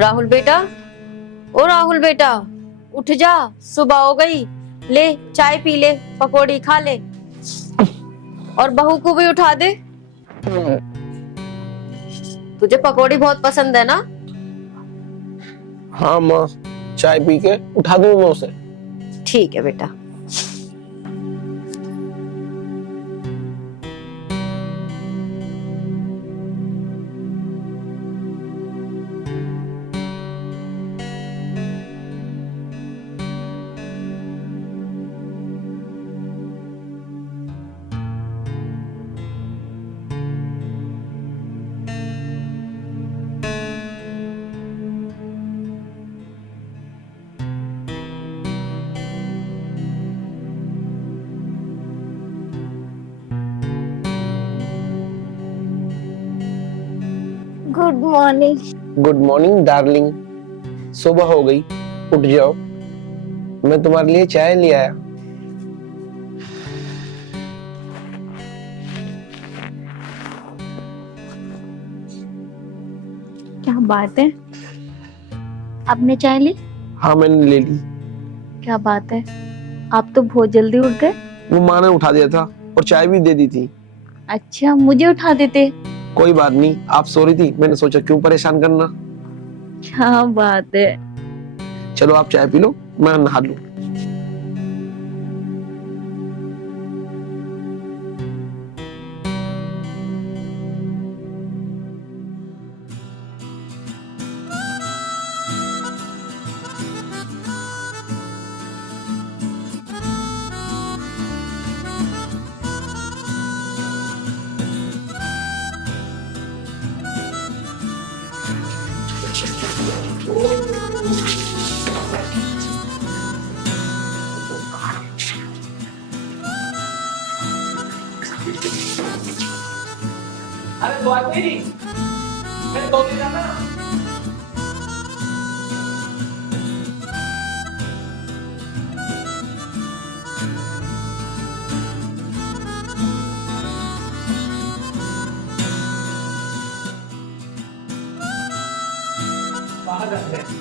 राहुल बेटा, ओ राहुल बेटा, उठ जा, सुबह हो गई। ले चाय पी ले, पकौड़ी खा ले और बहू को भी उठा दे। तुझे पकौड़ी बहुत पसंद है ना? हाँ माँ, चाय पी के उठा दूँ मैं उसे। ठीक है बेटा। Good morning. Good morning darling. सुबह हो गई, उठ जाओ। मैं तुम्हारे लिए चाय ले आया। क्या बात है, आपने चाय ली? हाँ मैंने ले ली। क्या बात है, आप तो बहुत जल्दी उठ गए। वो माँ ने उठा दिया था और चाय भी दे दी थी। अच्छा, मुझे उठा देते। कोई बात नहीं, आप सो रही थी, मैंने सोचा क्यों परेशान करना। क्या बात है। चलो आप चाय पी लो, मैं नहा लूं। अरे बात नहीं, मैं तो नहीं जाना। बाहर जाते हैं।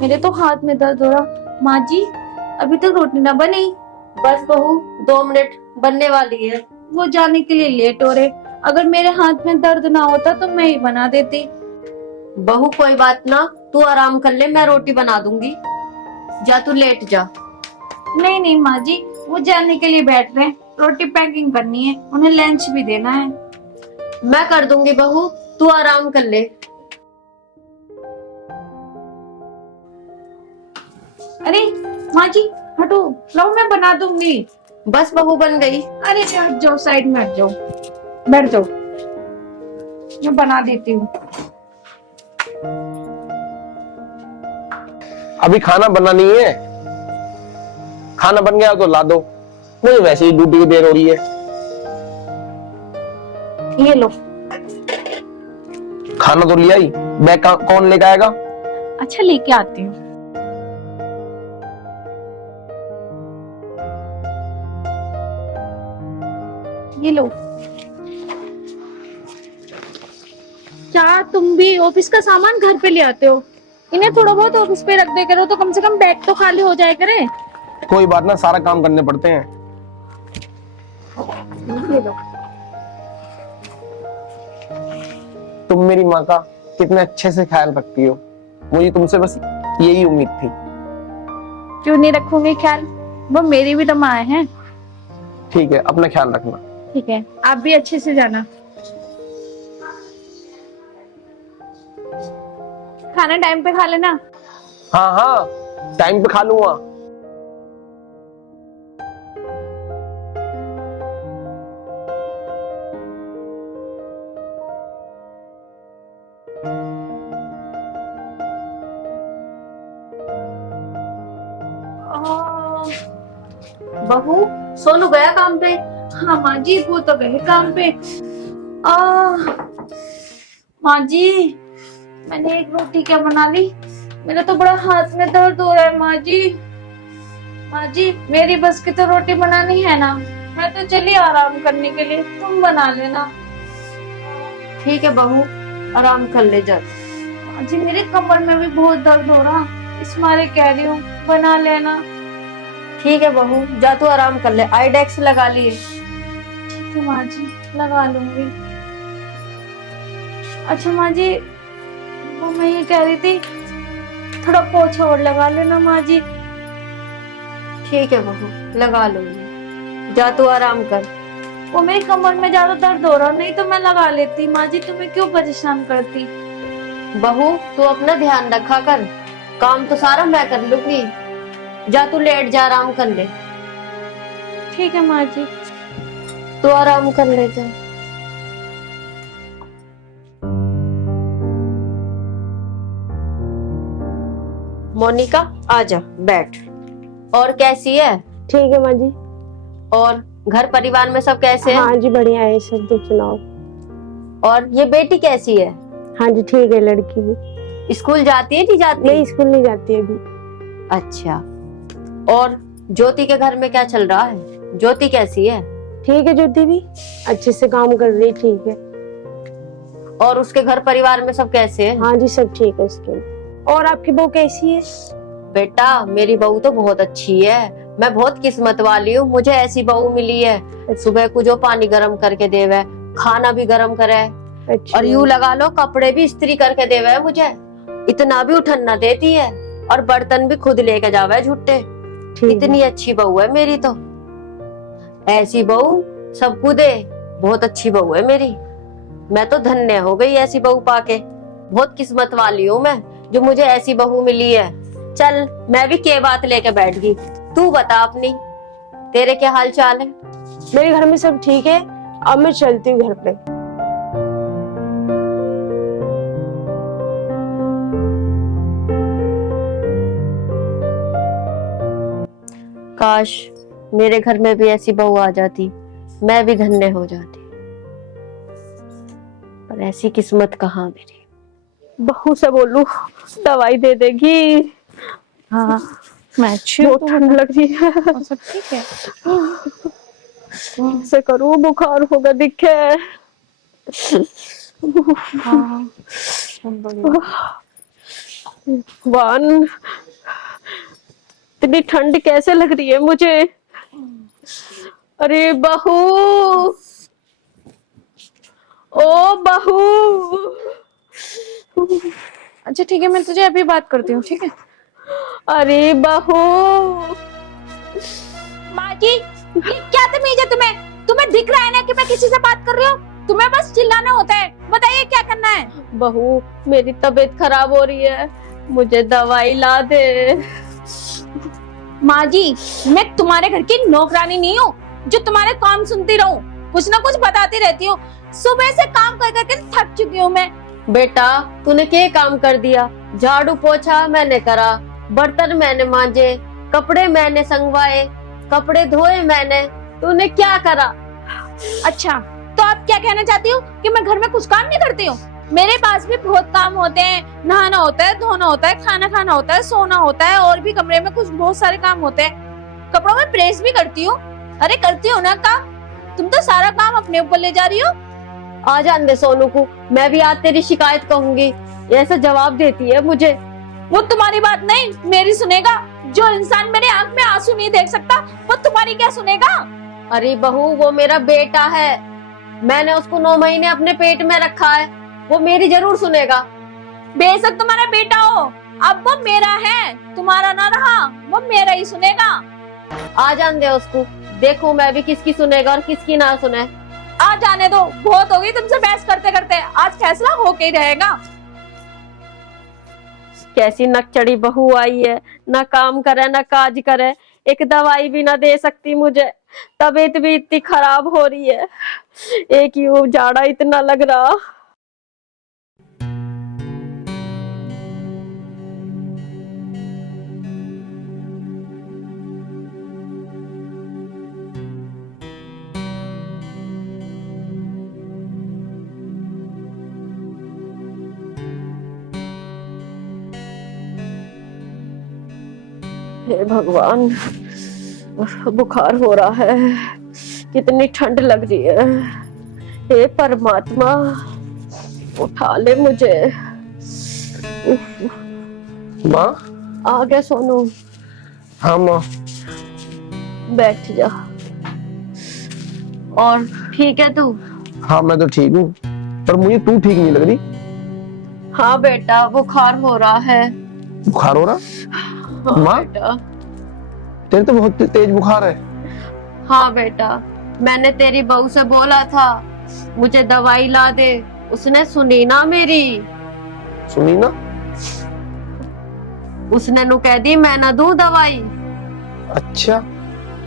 मेरे तो हाथ में दर्द हो रहा। माँ जी, अभी तक रोटी ना बनी। बस बहू, 2 मिनट, बनने वाली है। वो जाने के लिए लेट हो रहे। अगर मेरे हाथ में दर्द ना होता तो मैं ही बना देती। बहू कोई बात ना, तू आराम कर ले, मैं रोटी बना दूंगी। जा तू लेट जा। नहीं नहीं माँ जी, वो जाने के लिए बैठ रहे हैं, रोटी पैकिंग करनी है, उन्हें लंच भी देना है। मैं कर दूंगी बहू, तू आराम कर ले। अरे माँ जी हटो, लो मैं बना दूंगी। बस बहू बन गई। अरे हट जाओ, साइड में हट जाओ, बैठ जाओ, मैं बना देती हूँ। अभी खाना बना नहीं है, खाना बन गया तो ला दो, मुझे वैसे ही ड्यूटी की देर हो रही है। ये लो। खाना तो लिया ही, बैग कौन लेकर आएगा? अच्छा लेके आती हूँ। ये लो। क्या तुम भी ऑफिस का सामान घर पे ले आते हो? इन्हें थोड़ा बहुत ऑफिस पे रख दे करो तो कम से कम बैग तो खाली हो जाए करे। कोई बात ना, सारा काम करने पड़ते हैं। ये लो। तुम मेरी माँ का कितने अच्छे से ख्याल रखती हो, मुझे तुमसे बस यही उम्मीद थी। क्यों नहीं रखूंगी ख्याल, वो मेरी भी तो माँ है। ठीक है, अपना ख्याल रखना। ठीक है, आप भी अच्छे से जाना। खाना टाइम पे खा लेना। हाँ हाँ, टाइम पे खा लूंगा। बहू, सोनू गया काम पे? हाँ माँ जी, वो तो गए काम पे। माँ जी, मैंने एक रोटी क्या बना ली, मेरा तो बड़ा हाथ में दर्द हो रहा है। माँ जी, माँ जी मेरी बस की तो रोटी बनानी है ना, मैं तो चली आराम करने के लिए, तुम बना लेना। ठीक है बहू, आराम कर ले जा। माँ जी मेरे कमर में भी बहुत दर्द हो रहा, इस मारे कह रही हूँ बना लेना। ठीक है बहू, जा तू आराम कर ले, आईडेक्स लगा लिए। ठीक है माँ जी, लगा लूंगी। अच्छा माँ जी, वो मैं ये कह रही थी, थोड़ा पोछा और लगा लेना माँ जी। ठीक है बहू, लगा लूंगी, जा तू आराम कर। वो मेरी कमर में ज्यादा दर्द हो रहा, नहीं तो मैं लगा लेती। माँ जी तुम्हें क्यों परेशान करती। बहू तू अपना ध्यान रखा कर, काम तो सारा मैं कर लूंगी, जा तू लेट जा, आराम कर ले। ठीक है माँ जी। तू आराम कर ले जा। मोनिका आजा बैठ। और कैसी है? ठीक है माँ जी। और घर परिवार में सब कैसे हैं? हाँ जी बढ़िया है सब, तुम सुनाओ। और ये बेटी कैसी है? हाँ जी ठीक है, लड़की भी। स्कूल जाती है नहीं जाती? नहीं, स्कूल नहीं जाती अभी। अच्छा, और ज्योति के घर में क्या चल रहा है? ज्योति कैसी है? ठीक है, ज्योति भी अच्छे से काम कर रही, ठीक है। और उसके घर परिवार में सब कैसे हैं? हाँ जी सब ठीक है उसके। और आपकी बहू कैसी है? बेटा मेरी बहू तो बहुत अच्छी है, मैं बहुत किस्मत वाली हूँ, मुझे ऐसी बहू मिली है। सुबह को जो पानी गर्म करके देवे, खाना भी गर्म करे, अच्छा। और यूं लगा लो कपड़े भी इस्त्री करके देवे मुझे, इतना भी उठन न देती है, और बर्तन भी खुद लेके जावे झुट्टे। इतनी अच्छी बहू है मेरी तो, ऐसी बहू सबको दे, बहुत अच्छी बहू है मेरी। मैं तो धन्य हो गई ऐसी बहू पाके, बहुत किस्मत वाली हूँ मैं जो मुझे ऐसी बहू मिली है। चल मैं भी के बात लेके बैठ गई, तू बता अपनी, तेरे क्या हाल चाल है? मेरे घर में सब ठीक है, अब मैं चलती हूँ घर पे। काश मेरे घर में भी ऐसी बहू आ जाती, मैं भी धन्य हो जाती, पर ऐसी किस्मत कहाँ मेरी। बहू से बोलूं दवाई दे देगी। हाँ मैं अच्छी बहुत ठंड लग रही है। सब ठीक है। ऐसे करूँ, बुखार होगा दिखे। हाँ वन, इतनी ठंड कैसे लग रही है मुझे। अरे बहू, ओ बहू। अच्छा ठीक है, मैं तुझे अभी बात करती हूँ, ठीक है। अरे बहू, माँ जी, ये क्या तमीज है तुम्हें? तुम्हें दिख रहा है ना कि मैं किसी से बात कर रही हूँ? तुम्हें बस चिल्लाना होता है। बताइए क्या करना है? बहू, मेरी तबीयत खराब हो रही है, मुझे दवाई ला दे। माँ जी, मैं तुम्हारे घर की नौकरानी नहीं हूँ जो तुम्हारे काम सुनती रहूं। कुछ ना कुछ बताती रहती हूँ। सुबह से काम कर करके थक चुकी हूँ मैं। बेटा, तूने क्या काम कर दिया? झाड़ू पोछा मैंने करा, बर्तन मैंने मांजे, कपड़े मैंने संगवाए, कपड़े धोए मैंने। तूने क्या करा? अच्छा, तो आप क्या कहना चाहती हो कि मैं घर में कुछ काम नहीं करती हूँ? मेरे पास भी बहुत काम होते हैं। नहाना होता है, धोना होता है, खाना खाना होता है, सोना होता है, और भी कमरे में कुछ बहुत सारे काम होते हैं। कपड़ों में प्रेस भी करती हूँ। अरे करती हो ना काम। तुम तो सारा काम अपने ऊपर ले जा रही हो। आ जान दे सोनू को, मैं भी आज तेरी शिकायत कहूंगी। ऐसा जवाब देती है मुझे। वो तुम्हारी बात नहीं मेरी सुनेगा। जो इंसान मेरे आंख में आंसू नहीं देख सकता, वो तुम्हारी क्या सुनेगा? अरे बहू, वो मेरा बेटा है। मैंने उसको 9 महीने अपने पेट में रखा है। वो मेरी जरूर सुनेगा। बेशक तुम्हारा बेटा हो, अब वो मेरा है, तुम्हारा ना रहा। वो मेरा ही सुनेगा। आ जान दे उसको, देखो मैं भी किसकी सुनेगा और किसकी ना सुने। आ जाने दो, बहुत होगी तुमसे बहस करते करते। आज फैसला होके ही रहेगा। कैसी नकचड़ी बहू आई है, ना काम करे ना काज करे, एक दवाई भी ना दे सकती मुझे। तबीयत भी इतनी खराब हो रही है, एक ही वो जाड़ा इतना लग रहा। हे भगवान, बुखार हो रहा है, कितनी ठंड लग रही है। हे परमात्मा, उठा ले मुझे। माँ। आ गया सोनू, हाँ माँ। बैठ जा। और ठीक है तू? हाँ मैं तो ठीक हूँ, पर मुझे तू ठीक नहीं लग रही। हाँ बेटा, बुखार हो रहा है। बुखार हो रहा? हाँ माँ? बेटा। तेरे तो बहुत तेज बुखार है। हाँ बेटा, मैंने तेरी बहू से बोला था मुझे दवाई ला दे, उसने सुनी ना मेरी। सुनी ना? उसने नु कह दी मैं ना दूं दवाई। अच्छा,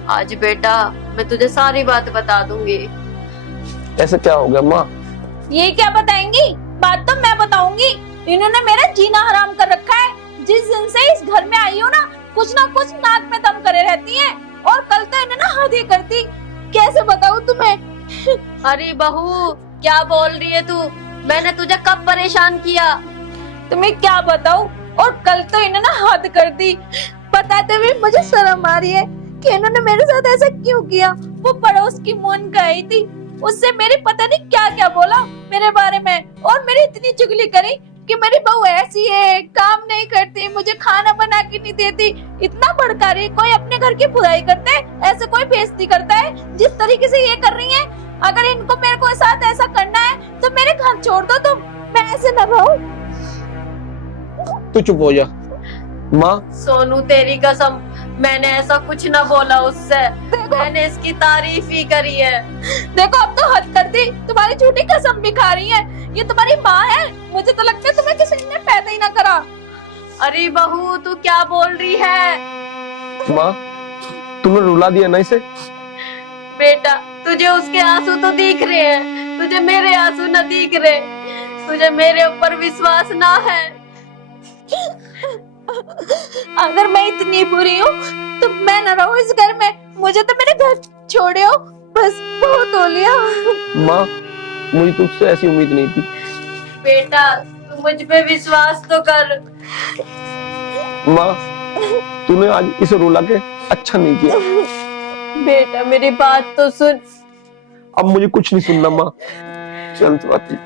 आज बेटा मैं तुझे सारी बात बता दूंगी। ऐसा क्या हो गया माँ? ये क्या बताएंगी? बात तो मैं बताऊंगी। इन्होंने मेरा जीना हराम कर रखा है। जिस दिन से इस घर में आई हो ना कुछ नाक में दम करे रहती हैं। और कल तो इन्होंने हद ही कर दी। कैसे बताऊं तुम्हें? अरे बहू, क्या बोल रही है तू? मैंने तुझे कब परेशान किया? तुम्हें क्या बताऊं? और कल तो इन्होंने हद कर दी। बताते हुए मुझे शर्म आ रही है कि इन्होंने मेरे साथ ऐसा क्यों किया। वो पड़ोस की मोनिका आई थी, उससे मेरी पता नहीं क्या क्या बोला मेरे बारे में, और मेरी इतनी चुगली करी कि मेरी बहू ऐसी है, काम नहीं करती, मुझे खाना बना के नहीं देती। इतना भड़का रही। कोई अपने घर की बुराई करता है, ऐसे कोई बेइज्जती करता है जिस तरीके से ये कर रही है। अगर इनको मेरे को साथ ऐसा करना है तो मेरे घर छोड़ दो तुम। मैं ऐसे न रहूं। तू चुप हो जा माँ। सोनू तेरी कसम, मैंने ऐसा कुछ ना बोला उससे। मैंने इसकी तारीफ ही करी है। देखो अब तो हद कर दी। तुम्हारी झूठी कसम भी खा रही है। ये तुम्हारी माँ है। मुझे तो लगता है तुम्हें किसी ने पैदा ही ना करा। अरे बहू, तू क्या बोल रही है? माँ, तुमने रुला दिया ना इसे। बेटा, तुझे उसके आंसू तो दिख रहे हैं, तुझे मेरे आंसू न दिख रहे। तुझे मेरे ऊपर विश्वास ना है। अगर मैं इतनी बुरी हूँ तो मैं न रहूं इस घर में। मुझे तो मेरे घर छोड़े हो, बस बहुत हो लिया। माँ, मुझे तुझसे ऐसी उम्मीद नहीं थी। बेटा, तू मुझ पे विश्वास तो कर। माँ, तूने आज इसे रुला के अच्छा नहीं किया। बेटा मेरी बात तो सुन। अब मुझे कुछ नहीं सुनना माँ। चल तू आती।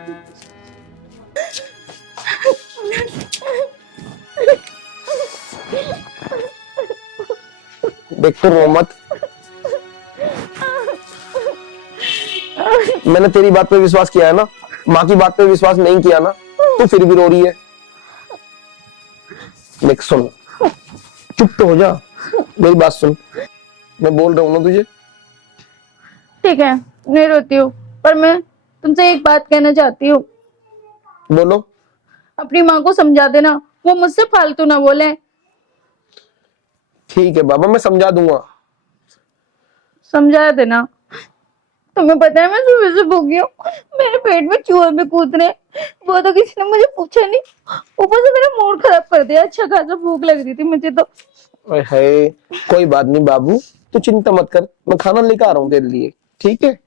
देख तो रो मत। मैंने तेरी बात पे विश्वास किया है ना, माँ की बात पे विश्वास नहीं किया ना, तू फिर भी रो रही है। देख सुन, चुप तो हो जा, मेरी बात सुन। मैं बोल रहा हूँ ना तुझे। ठीक है, नहीं रोती हूँ, पर मैं तुमसे एक बात कहना चाहती हूँ। बोलो। अपनी माँ को समझा देना, वो मुझसे फालतू ना बोले। ठीक है बाबा, मैं समझा दूंगा। समझा देना। तुम्हें पता है मैं सुबह से भूखी हूँ, मेरे पेट में चूहे भी कूद रहे। वो तो किसी ने मुझे पूछा नहीं, ऊपर से मेरा मूड खराब कर दिया। अच्छा खासा भूख लग रही थी मुझे तो। ओए है, कोई बात नहीं बाबू, तू चिंता मत कर, मैं खाना लेकर आ रहा हूँ तेरे लिए, ठीक है।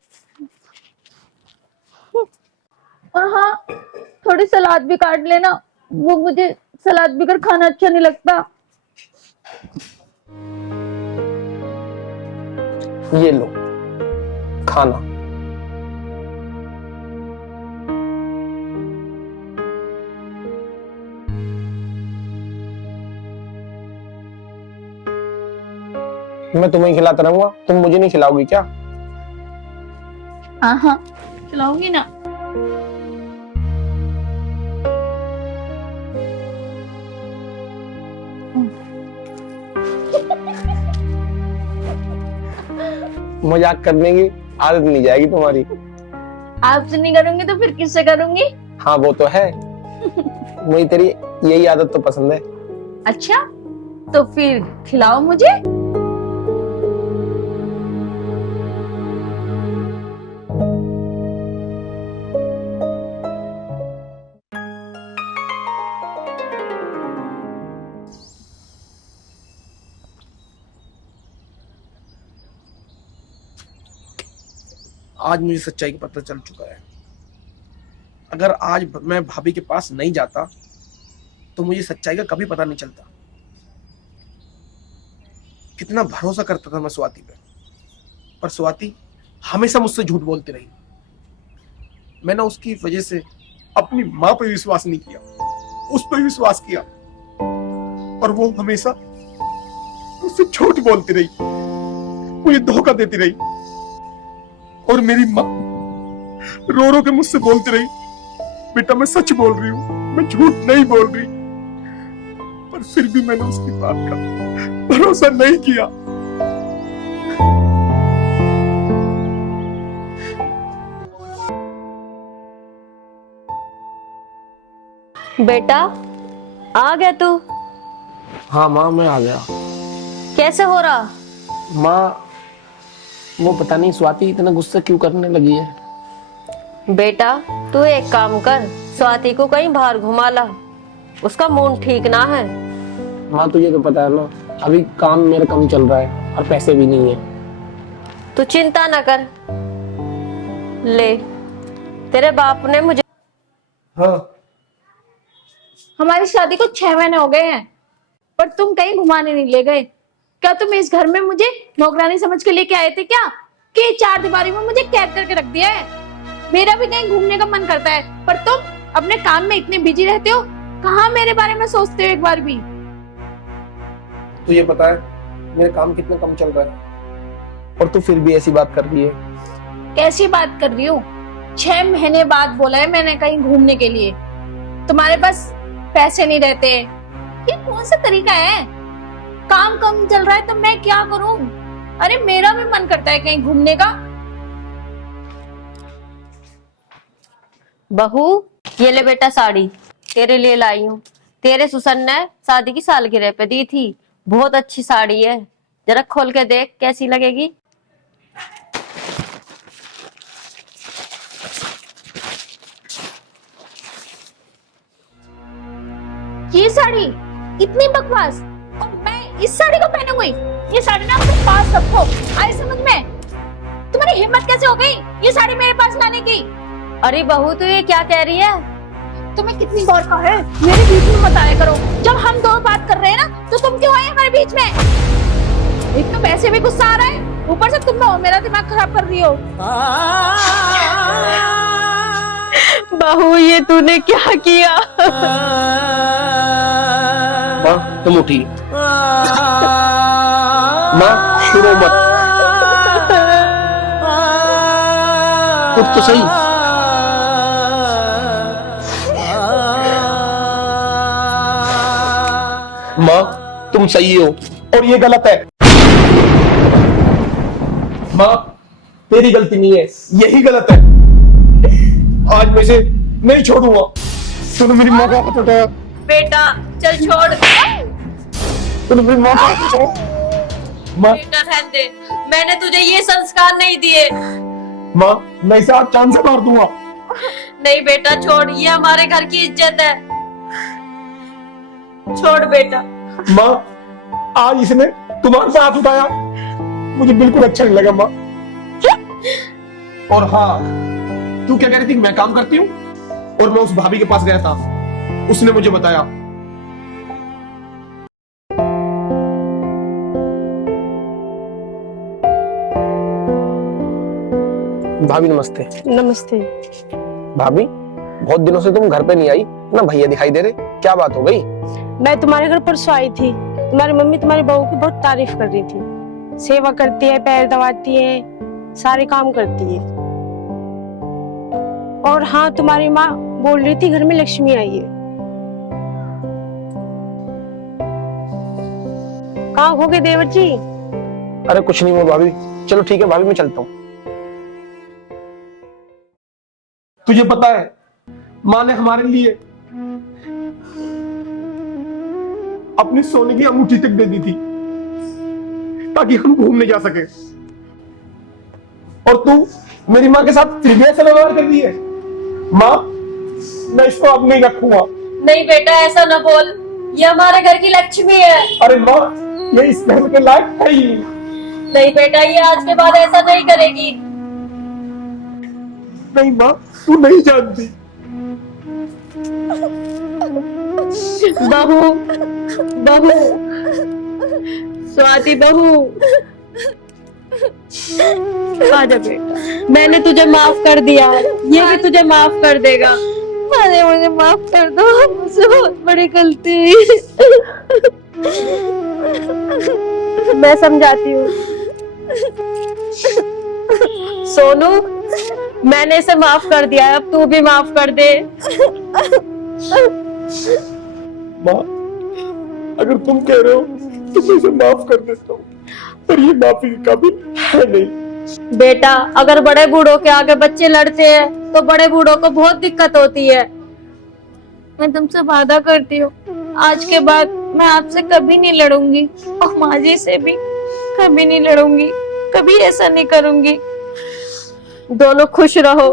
और हाँ, थोड़ी सलाद भी काट लेना, वो मुझे सलाद भी कर खाना अच्छा नहीं लगता। ये लो खाना। मैं तुम्हें खिलाता रहूंगा, तुम मुझे नहीं खिलाओगी क्या? हाँ हाँ, खिलाऊंगी ना। मजाक करने की आदत नहीं जाएगी तुम्हारी। आपसे नहीं करूंगी तो फिर किससे करूंगी? हाँ वो तो है, मुझे तेरी यही आदत तो पसंद है। अच्छा, तो फिर खिलाओ मुझे। आज मुझे सच्चाई का पता चल चुका है। अगर आज मैं भाभी के पास नहीं जाता तो मुझे सच्चाई का कभी पता नहीं चलता। कितना भरोसा करता था मैं स्वाति पे, पर स्वाति हमेशा मुझसे झूठ बोलती रही। मैंने उसकी वजह से अपनी माँ पे विश्वास नहीं किया, उस पर विश्वास किया, और वो हमेशा मुझसे झूठ बोलती रही, मुझे धोखा देती रही। और मेरी माँ रो रो के मुझसे बोलती रही, बेटा मैं सच बोल रही हूँ, मैं झूठ नहीं बोल रही। पर फिर भी मैंने उसकी बात का भरोसा नहीं किया। बेटा आ गया तू? हाँ माँ मैं आ गया। कैसे हो रहा? माँ वो पता नहीं स्वाति इतना गुस्सा क्यों करने लगी है। बेटा तू एक काम कर, स्वाति को कहीं बाहर घुमा ला, उसका मूड ठीक ना है। माँ तुझे तो पता है ना, अभी काम मेरा कम चल रहा है और पैसे भी नहीं है। तू चिंता ना कर, ले तेरे बाप ने मुझे। हाँ हमारी शादी को 6 महीने हो गए हैं, पर तुम कहीं घुमाने नहीं ले गए। क्या तुम इस घर में मुझे नौकरानी समझ के लेके आए थे क्या, कि 4 दीवारी में मुझे कैद करके रख दिया है? मेरा भी कहीं घूमने का मन करता है, पर तुम अपने काम में इतने बिजी रहते हो, कहाँ मेरे बारे में सोचते हो एक बार भी? तुझे पता है मेरा काम कितना कम चल रहा है, और तू फिर भी ऐसी बात कर रही है। कैसी बात कर रही हूँ? 6 महीने बाद बोला है मैंने कहीं घूमने के लिए, तुम्हारे पास पैसे नहीं रहते। ये कौन सा तरीका है? काम कम चल रहा है तो मैं क्या करूं? अरे मेरा भी मन करता है कहीं घूमने का। बहू ये ले बेटा साड़ी, तेरे लिए लाई हूँ, तेरे सुसन ने शादी की सालगिरह पे दी थी। बहुत अच्छी साड़ी है, जरा खोल के देख कैसी लगेगी। ये साड़ी इतनी बकवास, और मैं इस साड़ी को पहनूंगी? ये साड़ी ना अपने पास रखो, आए समझ में? तुम्हारी हिम्मत कैसे हो गई ये साड़ी मेरे पास लाने की? अरे बहू तू ये क्या कह रही है? तुम्हें कितनी गौर का है, मेरे बीच में मत आया करो। जब हम दोनों बात कर रहे हैं ना, तो तुम क्यों आए हमारे बीच में? एक तो वैसे भी गुस्सा आ रहा है, ऊपर से तुम मेरा दिमाग खराब कर रही हो। बहू ये तूने क्या किया? माँ तुम उठी। माँ शुरू मत, कुछ तो सही। माँ तुम सही हो और ये गलत है। माँ तेरी गलती नहीं है, यही गलत है। आज मैं इसे नहीं छोड़ूंगा। तूने मेरी माँ का हाथ उठाया, बेटा चल छोड़। तूने मेरी माँ का हाथ उठाया। माँ बेटा रहने दे, मैंने तुझे ये संस्कार नहीं दिए। माँ मैं इसे आज चांद से मार दूंगा। नहीं बेटा छोड़, ये हमारे घर की इज्जत है। छोड़ बेटा। माँ आज इसने तुम्हारे साथ उठाया, मुझे बिल्कुल अच्छा नहीं लगा माँ। और हाँ, तू क्या कह रही थी मैं काम करती हूँ? और मैं उस भाभी के पास गया था, उसने मुझे बताया। भाभी नमस्ते। नमस्ते। भाभी बहुत दिनों से तुम घर पे नहीं आई ना, भैया दिखाई दे रहे, क्या बात हो गई? मैं तुम्हारे घर परसों आई थी। तुम्हारी मम्मी तुम्हारी बहू की बहुत तारीफ कर रही थी। सेवा करती है, पैर दबाती है, सारे काम करती है। और हाँ, तुम्हारी माँ बोल रही थी घर में लक्ष्मी आई है। कहाँ हो गए देवर जी? अरे कुछ नहीं हुआ भाभी। चलो ठीक है भाभी, मैं चलता हूँ। तुझे पता है माँ ने हमारे लिए अपनी सोने की अंगूठी तक दे दी थी ताकि हम घूमने जा सके, और तू मेरी माँ के साथ फिर भी ऐसा व्यवहार कर रही है। माँ मैं इसको अब नहीं रखूंगा। नहीं बेटा ऐसा ना बोल, ये हमारे घर की लक्ष्मी है। अरे माँ ये इस घर के लायक है ही नहीं। नहीं बेटा, ये आज के बाद ऐसा नहीं करेगी। नहीं माँ तू नहीं जानती। बहू, बहू, स्वाति बहू, आजा बेटा, मैंने तुझे माफ कर दिया, ये भी तुझे माफ कर देगा। अरे मुझे माफ कर दो, मुझसे बहुत बड़ी गलती हुई। मैं समझाती हूँ। सोनू, मैंने इसे माफ कर दिया है, अब तू भी माफ कर दे। माँ अगर तुम कह रहे हो तो मैं इसे माफ कर देता हूँ, पर ये माफी के काबिल है नहीं। बेटा अगर बड़े बूढ़ों के आगे बच्चे लड़ते हैं तो बड़े बूढ़ों को बहुत दिक्कत होती है। मैं तुमसे वादा करती हूँ, आज के बाद मैं आपसे कभी नहीं लड़ूंगी और माँ जी से भी कभी नहीं लड़ूंगी, कभी ऐसा नहीं करूंगी। दोनों खुश रहो।